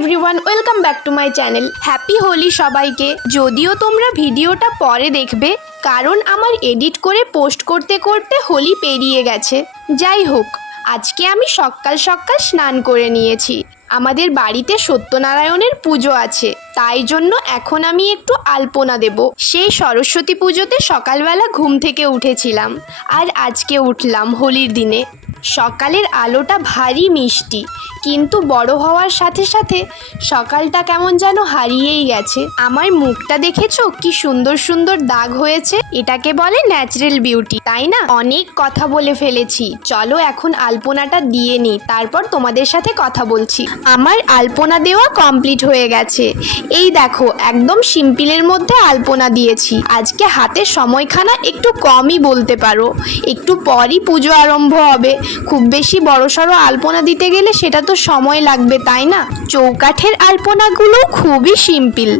Everyone, welcome back to my channel. Happy Holi সবাইকে। যদিও তোমরা ভিডিওটা পরে দেখবে, কারণ আমার এডিট করে পোস্ট করতে করতে হোলি পেরিয়ে গেছে। যাই হোক, আজকে আমি সকাল সকাল স্নান করে নিয়েছি। আমাদের বাড়িতে সত্যনারায়ণের পুজো আছে, তাই জন্য এখন আমি একটু আলপনা দেব। সেই সরস্বতী পুজোতে সকালবেলা ঘুম থেকে উঠেছিলাম, আর আজকে উঠলাম হোলির দিনে। সকালের আলোটা ভারী মিষ্টি, কিন্তু বড় হওয়ার সাথে সাথে সকালটা কেমন যেন হারিয়েই গেছে। আমার মুখটা দেখেছো কি সুন্দর সুন্দর দাগ হয়েছে? এটাকে বলে ন্যাচারাল বিউটি, তাই না? অনেক কথা বলে ফেলেছি, চলো এখন আলপনাটা দিয়ে নিই, তারপর তোমাদের সাথে কথা বলছি। আমার আলপনা দেওয়া কমপ্লিট হয়ে গেছে। এই দেখো, একদম সিম্পলের মধ্যে আলপনা দিয়েছি। আজকে হাতে সময়খানা একটু কমই বলতে পারো, একটু পরই পুজো আরম্ভ হবে। খুব বেশি বড়সড় আলপনা দিতে গেলে সেটা তো সময় লাগবে, তাই না? চৌকাঠের আলপনাগুলো খুবই সিম্পল,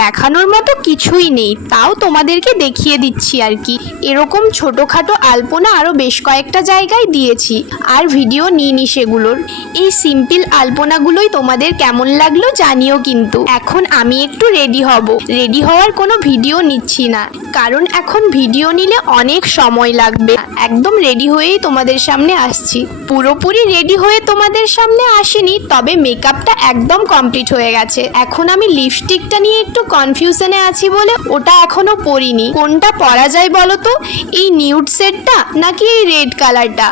দেখানোর মতো কিছুই নেই, তাও তোমাদেরকে দেখিয়ে দিচ্ছি আর কি। এরকম ছোটোখাটো আলপনা আরও বেশ কয়েকটা জায়গায় দিয়েছি, আর ভিডিও নিইনি সেগুলোর। এই সিম্পল আলপনাগুলোই তোমাদের কেমন লাগলো জানিও কিন্তু। এখন আমি একটু রেডি হব। রেডি হওয়ার কোনো ভিডিও নিচ্ছি না, কারণ এখন ভিডিও নিলে অনেক সময় লাগবে। একদম রেডি হয়েই তোমাদের সামনে আসছি। পুরোপুরি রেডি হয়ে তোমাদের সামনে আসিনি, তবে মেকআপটা একদম কমপ্লিট হয়ে গেছে। এখন আমি লিপস্টিকটা নিয়ে একটু কনফিউশনে আছি বলে ওটা এখনো পরিনি। কোনটা পরা যায় বলো তো, এই নিউড শেডটা নাকি এই রেড কালারটা?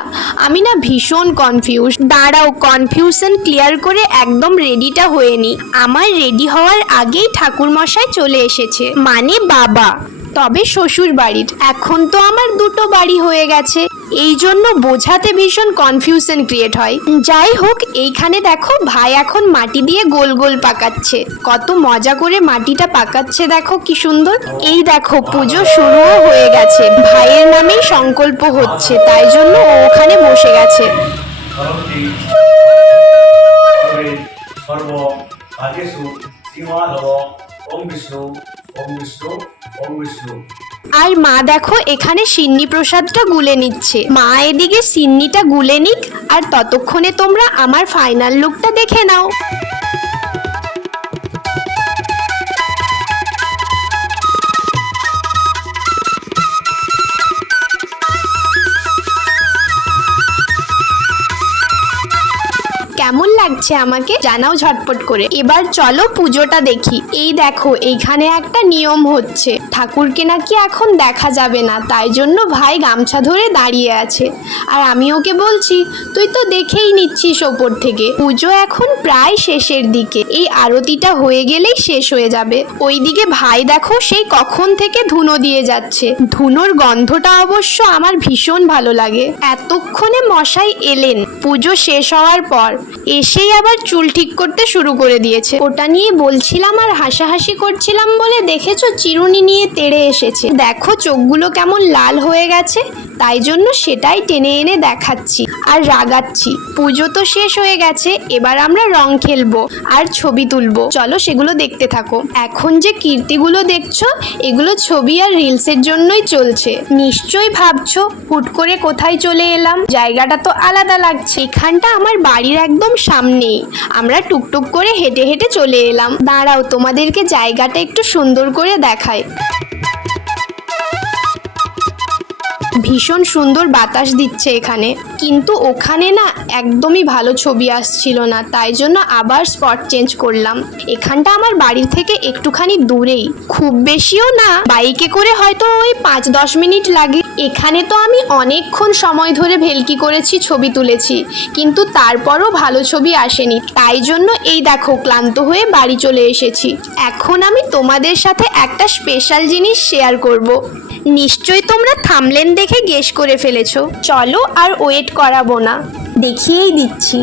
আমি না ভীষণ কনফিউজ। দাঁড়াও, কনফিউশন ক্লিয়ার করে একদম রেডিটা হয়ে নি। আমার রেডি হওয়ার আগেই ঠাকুরমশাই চলে এসেছে, মানে বাবা, তবে শ্বশুর বাড়ির। এখন তো আমার দুটো বাড়ি হয়ে গেছে, এই জন্য বোঝাতে ভীষণ কনফিউশন ক্রিয়েট হয়। যাই হোক, এইখানে দেখো ভাই এখন মাটি দিয়ে গোল গোল পাকাচ্ছে। কত মজা করে মাটিটা পাকাচ্ছে, দেখো কি সুন্দর। এই দেখো, পুজো শুরুও হয়ে গেছে। ভাইয়ের নামেই সংকল্প হচ্ছে, তাই জন্য ও ওখানে বসে গেছে। আর মা দেখো এখানে সিন্নি প্রসাদটা গুলে নিচ্ছে। মা এদিকে সিন্নিটা গুলে নিক, আর ততক্ষণে তোমরা আমার ফাইনাল লুকটা দেখে নাও। কেমন লাগছে আমাকে জানাও ঝটপট করে। এবার চলো পুজোটা দেখি। এই দেখো, এইখানে একটা নিয়ম হচ্ছে, ঠাকুরকে নাকি এখন দেখা যাবে না, তাই জন্য ভাই গামছা ধরে দাঁড়িয়ে আছে। আর আমি ওকে বলছি, তুই তো দেখেই নিচ্ছিস ওপর থেকে। পুজো এখন প্রায় শেষের দিকে, এই আরতিটা হয়ে গেলেই শেষ হয়ে যাবে। ওইদিকে ভাই দেখো সেই কখন থেকে ধুনো দিয়ে যাচ্ছে। ধুনোর গন্ধটা অবশ্য আমার ভীষণ ভালো লাগে। এতক্ষণে মশাই এলেন পুজো শেষ হওয়ার পর, এসেই আবার চুল ঠিক করতে শুরু করে দিয়েছে। ওটা নিয়ে বলছিলাম আর হাসাহাসি করছিলাম বলে দেখেছো চিরুনি নিয়ে তেড়ে এসেছে। দেখো চোখগুলো কেমন লাল হয়ে গেছে, তাই জন্য সেটাই টেনে এনে দেখাচ্ছি আর রাগাচ্ছি। পুজো তো শেষ হয়ে গেছে, এবার আমরা রং খেলবো আর ছবি তুলবো। চলো সেগুলো দেখতে থাকো। এখন যে কীর্তিগুলো দেখছো, এগুলো ছবি আর রিলসের জন্যই চলছে। নিশ্চয়ই ভাবছো হুট করে কোথায় চলে এলাম, জায়গাটা তো আলাদা লাগছে। এখানটা আমার বাড়ির একদম সামনেই, আমরা টুকটুক করে হেঁটে হেঁটে চলে এলাম। দাঁড়াও তোমাদেরকে জায়গাটা একটু সুন্দর করে দেখাই। ভীষণ সুন্দর বাতাস দিচ্ছে এখানে, কিন্তু ওখানে না একদমই ভালো ছবি আসছিল না, তাই জন্য আবার স্পট চেঞ্জ করলাম। এখানটা আমার বাড়ির থেকে একটুখানি দূরেই, খুব বেশিও না, বাইকে করে হয়তো ওই 5-10 মিনিট লাগে। এখানে তো আমি অনেকক্ষণ সময় ধরে ভেলকি করেছি, ছবি তুলেছি, কিন্তু তারপরও ভালো ছবি আসেনি, তাই জন্য এই দেখো ক্লান্ত হয়ে বাড়ি চলে এসেছি। এখন আমি তোমাদের সাথে একটা স্পেশাল জিনিস শেয়ার করব। নিশ্চয়ই তোমরা থাম্বনেল দেখে গেস করে ফেলেছো। চলো আর ওয়েট করাবো না, দেখিয়েই দিচ্ছি।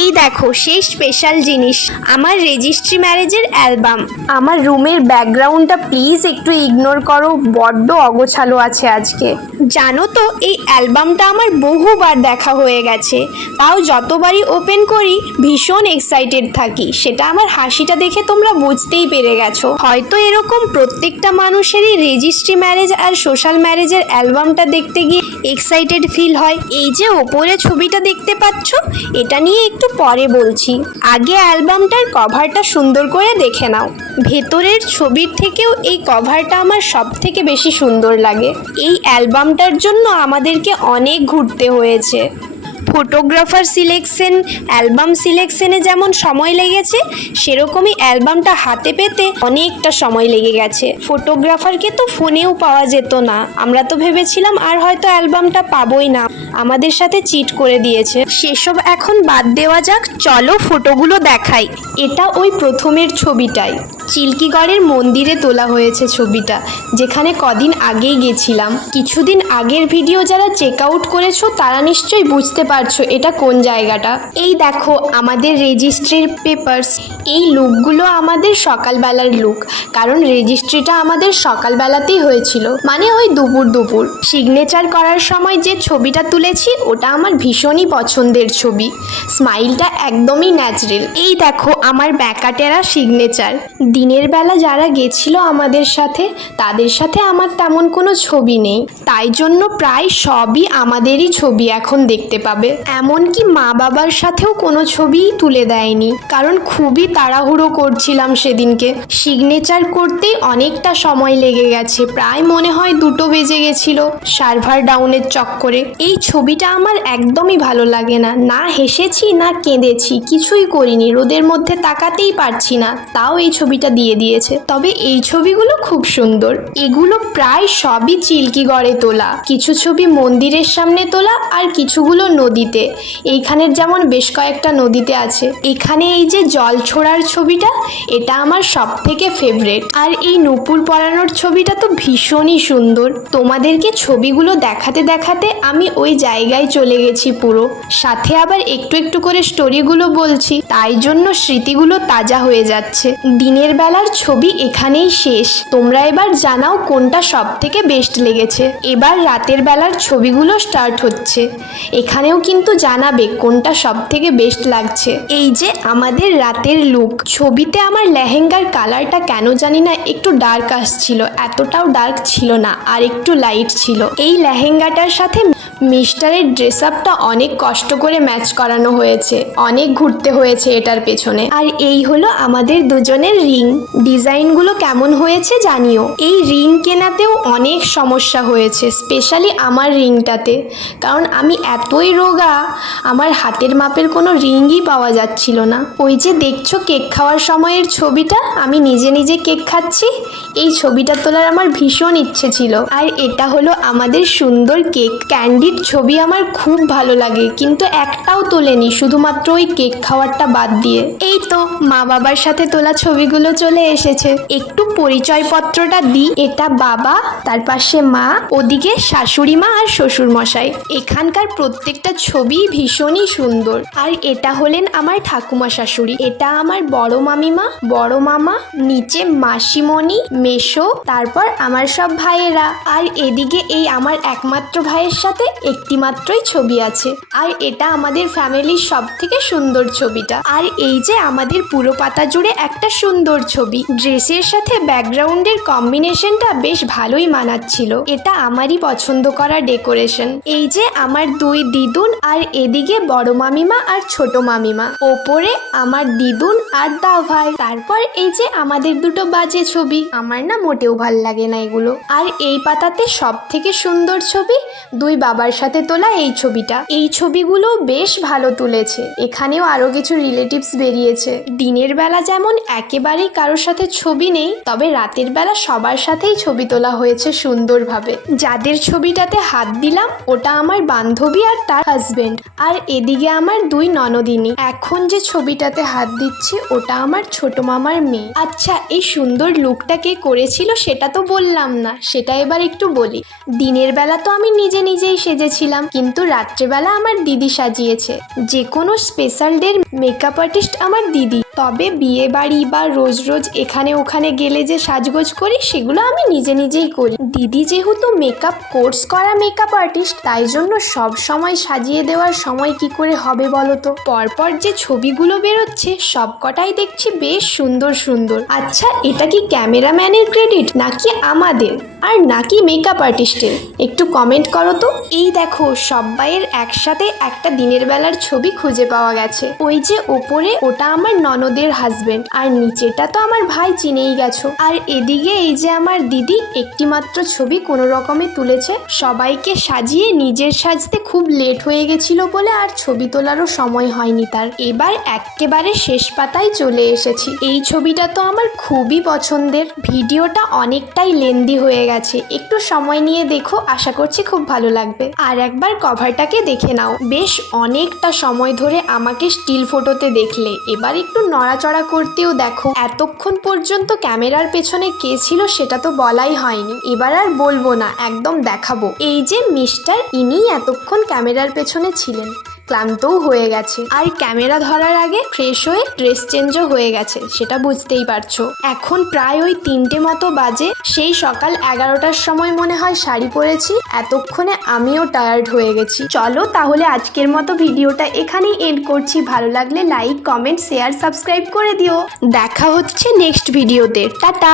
এই দেখো সেই স্পেশাল জিনিস, আমার রেজিস্ট্রি ম্যারেজের অ্যালবাম। আমার রুমের ব্যাকগ্রাউন্ডটা প্লিজ একটু ইগনোর করো, বড্ড অগোছালো আছে আজকে। জানো তো এই অ্যালবামটা আমার বহুবার দেখা হয়ে গেছে, তাও যতবারই ওপেন করি ভীষণ এক্সাইটেড থাকি। সেটা আমার হাসিটা দেখে তোমরা বুঝতেই পেরে গেছো। হয়তো এরকম প্রত্যেকটা মানুষেরই রেজিস্ট্রি ম্যারেজ আর সোশ্যাল ম্যারেজের অ্যালবামটা দেখতে গিয়ে এক্সাইটেড ফিল হয়। এই যে ওপরে ছবিটা দেখতে পাচ্ছ, এটা নিয়ে একটু পরে বলছি, আগে অ্যালবামটার কভারটা সুন্দর করে দেখে নাও। ভেতরের ছবির থেকেও এই কভারটা আমার সব থেকে বেশি সুন্দর লাগে। এই অ্যালবামটার জন্য আমাদেরকে অনেক ঘুরতে হয়েছে। ফটোগ্রাফার সিলেকশন, অ্যালবাম সিলেকশনে যেমন সময় লেগেছে, সেরকমই অ্যালবামটা হাতে পেতে অনেকটা সময় লেগে গেছে। ফটোগ্রাফারকে তো ফোনেও পাওয়া যেত না, আমরা তো ভেবেছিলাম আর হয়তো অ্যালবামটা পাবোই না, আমাদের সাথে চিট করে দিয়েছে। সেসব এখন বাদ দেওয়া যাক, চলো ফটোগুলো দেখাই। এটা ওই প্রথমের ছবিটাই, চিল্কিগড়ের মন্দিরে তোলা হয়েছে ছবিটা, যেখানে কদিন আগেই গেছিলাম। কিছুদিন আগের ভিডিও যারা চেক আউট করেছো তারা নিশ্চয়ই বুঝতে পারছো এটা কোন জায়গাটা। এই দেখো আমাদের রেজিস্ট্রির পেপারস। এই লুকগুলো আমাদের সকালবেলার লুক, কারণ রেজিস্ট্রিটা আমাদের সকালবেলাতেই হয়েছিল, মানে ওই দুপুর। সিগনেচার করার সময় যে ছবিটা তুলেছি ওটা আমার ভীষণই পছন্দের ছবি, স্মাইলটা একদমই ন্যাচারাল। এই দেখো আমার ব্যাকাটেরা সিগনেচার। দিনের বেলা যারা গেছিল আমাদের সাথে, তাদের সাথে আমার তেমন কোনো ছবি নেই, তাই জন্য প্রায় সবই আমাদেরই ছবি এখন দেখতে পাবে। এমনকি মা বাবার সাথেও কোনো ছবিই তুলে দেয়নি, কারণ খুবই তাড়াহুড়ো করছিলাম সেদিনকে। সিগনেচার করতেই অনেকটা সময় লেগে গেছে, প্রায় মনে হয় 2টো বেজে গেছিল সার্ভার ডাউনের চক্করে। এই ছবিটা আমার একদমই ভালো লাগে না, না হেসেছি না কেঁদেছি, কিছুই করিনি, রোদের মধ্যে তাকাতেই পারছি না, তাও এই ছবিটা দিয়ে দিয়েছে। তবে এই ছবিগুলো খুব সুন্দর, এগুলো প্রায় সবই চিল্কিগড়ে তোলা, কিছু ছবি মন্দিরের সামনে তোলা আর কিছুগুলো নদীতে। এইখানের যেমন বেশ কয়েকটা নদীতে আছে। এখানে এই যে জল ছোড়ার ছবিটা, এটা আমার সব থেকে ফেভারিট। আর এই নূপুর পরানোর ছবিটা তো ভীষণই সুন্দর। তোমাদেরকে ছবিগুলো দেখাতে দেখাতে আমি ওই জায়গায় চলে গেছি পুরো, সাথে আবার একটু একটু করে স্টোরিগুলো বলছি, তাই জন্য স্মৃতিগুলো তাজা হয়ে যাচ্ছে। দিনের বেলার ছবি এখানেই শেষ, তোমরা এবার জানাও কোনটা সব থেকে বেস্ট লেগেছে। এবার রাতের বেলার ছবিগুলো স্টার্ট হচ্ছে, এখানেও কিন্তু জানাবে কোনটা সব থেকে বেস্ট লাগছে। এই যে আমাদের রাতের লুক, ছবিতে আমার লেহেঙ্গার কালারটা কেন জানি না একটু ডার্ক আসছিল, এতটাও ডার্ক ছিল না, আর একটু লাইট ছিল। এই লেহেঙ্গাটার সাথে মিস্টারের ড্রেস আপটা অনেক কষ্ট করে ম্যাচ করানো হয়েছে, অনেক ঘুরতে হয়েছে এটার পেছনে। আর এই হলো আমাদের দুজনের রিং, ডিজাইনগুলো কেমন হয়েছে জানিও। এই রিং কেনাতেও অনেক সমস্যা হয়েছে, স্পেশালি আমার রিংটাতে, কারণ আমি এতই রোগা, আমার হাতের মাপের কোনো রিংই পাওয়া যাচ্ছিল না। ওই যে দেখছো কেক খাওয়ার সময়ের ছবিটা, আমি নিজে নিজে কেক খাচ্ছি, এই ছবিটা তোলার আমার ভীষণ ইচ্ছে ছিল। আর এটা হলো আমাদের সুন্দর কেক, ক্যান্ডিড ছবি আমার খুব ভালো লাগে, কিন্তু একটাও তোলেনি, শুধুমাত্র ওই কেক খাওয়ারটা বাদ দিয়ে। এই তো মা বাবার সাথে তোলা ছবিগুলো চলে এসেছে, একটু পরিচয়পত্রটা দিই। এটা বাবা, তার পাশে মা, ওদিকে শাশুড়ি মা আর শ্বশুর মশাই। এখানকার প্রত্যেকটা ছবি ভীষণই সুন্দর। আর এটা হলেন আমার ঠাকুমা শাশুড়ি, এটা আমার বড় মামিমা, বড় মামা, নিচে মাসিমণি, মেশো, তারপর আমার সব ভাইয়েরা। আর এদিকে এই আমার একমাত্র ভাইয়ের সাথে একটি মাত্রই ছবি আছে। আর এটা আমাদের ফ্যামিলির সব থেকে সুন্দর ছবিটা। আর এই যে আমাদের পুরো পাতা জুড়ে একটা সুন্দর ছবি, ড্রেসের সাথে ব্যাকগ্রাউন্ডের কম্বিনেশনটা বেশ ভালোই মানাচ্ছিল, এটা আমারই পছন্দ করা ডেকোরেশন। এই যে আমার 2 দিদুন, আর এদিকে বড় মামিমা আর ছোট মামিমা, ওপরে আমার দিদুন আর দা ভাই, তারপর এই যে আমাদের 2টো বাজে ছবি, আমার না মোটেও ভাল লাগে না এগুলো। আর এই পাতাতে সব থেকে সুন্দর ছবি 2 বাবার সাথে তোলা এই ছবিটা, এই ছবিগুলো বেশ ভালো তুলেছে। এখানেও আরো কিছু রিলেটিভস বেরিয়েছে। দিনের বেলা যেমন একেবারেই কারোর সাথে ছবি নেই, তবে রাতের বেলা সবার সাথেই ছবি তোলা হয়েছে সুন্দরভাবে। যাদের ছবিটাতে হাত দিলাম ওটা আমার বান্ধবী আর তার হাজবেন্ড, আর এদিকে আমার 2 ননদিনী। এখন যে ছবিটাতে হাত দিচ্ছি ওটা আমার ছোট মামার মেয়ে। আচ্ছা, এই সুন্দর লুকটা কে করেছিল সেটা তো বললাম না, সেটা এবার একটু বলি। দিনের বেলা তো আমি নিজে নিজেই সেজেছিলাম, কিন্তু রাত্রেবেলা আমার দিদি সাজিয়েছে। যে কোনো স্পেশাল ডের মেকআপ আর্টিস্ট আমার দিদি। তবে বিয়ে বাড়ি বা রোজ রোজ এখানে ওখানে গেলে যে সাজগোজ করি সেগুলো আমি নিজে নিজেই করি। দিদি যেহেতু মেকআপ কোর্স করা মেকআপ আর্টিস্ট, তাই জন্য সব সময় সাজিয়ে দেওয়ার সময় কি করে হবে বলো তো। পরপর যে ছবিগুলো বেরোচ্ছে সব কটাই দেখছি বেশ সুন্দর সুন্দর। আচ্ছা, এটা কি ক্যামেরাম্যানের ক্রেডিট নাকি আমাদের আর নাকি মেকআপ আর্টিস্টের? একটু কমেন্ট করো তো। এই দেখো, সবাইয়ের একসাথে একটা দিনের বেলার ছবি খুঁজে পাওয়া গেছে। ওই যে ওপরে ওটা আমার ননদের হাজবেন্ড, আর নিচেটা তো আমার ভাই, চিনেই গেছো। আর এদিকে এই যে আমার দিদি একটি মাত্র ছবি কোনো রকমে তুলেছে। সবাইকে সাজিয়ে নিজের সাজতে খুব লেট হয়ে গেছিল বলে আর ছবি তোলারও সময় হয়নি তার। এবার একেবারে শেষ পাতায় চলে এসেছি। এই ছবিটা তো আমার খুবই পছন্দের। ভিডিওটা অনেকটাই লেন্দি হয়ে গেছে, একটু সময় নিয়ে দেখো, আশা করছি খুব ভালো লাগবে। আর একবার কভারটাকে দেখে নাও, বেশ অনেকটা সময় ধরে আমাকে স্টিল ফটোতে দেখলে, এবার একটু নড়াচড়া করতেও দেখো। এতক্ষণ পর্যন্ত ক্যামেরার পেছনে কে ছিল সেটা তো বলাই হয়নি, এবার আর বলবো না, একদম দেখাবো। এই যে মিস্টার, ইনি এতক্ষণ ক্যামেরার পেছনে ছিলেন, ক্লান্তও হয়ে গেছে, আর ক্যামেরা ধরার আগে ফ্রেশ হয়ে ড্রেস চেঞ্জও হয়ে গেছে, সেটা বুঝতেই পারছো। এখন প্রায় ওই 3টে মতো বাজে। সেই সকাল 11টার সময় মনে হয় শাড়ি পরেছি। এতক্ষণে আমিও টায়ার্ড হয়ে গেছি। চলো তাহলে আজকের মতো ভিডিওটা এখানেই এন্ড করছি। ভালো লাগলে লাইক, কমেন্ট, শেয়ার, সাবস্ক্রাইব করে দিও। দেখা হচ্ছে নেক্সট ভিডিওতে। টাটা।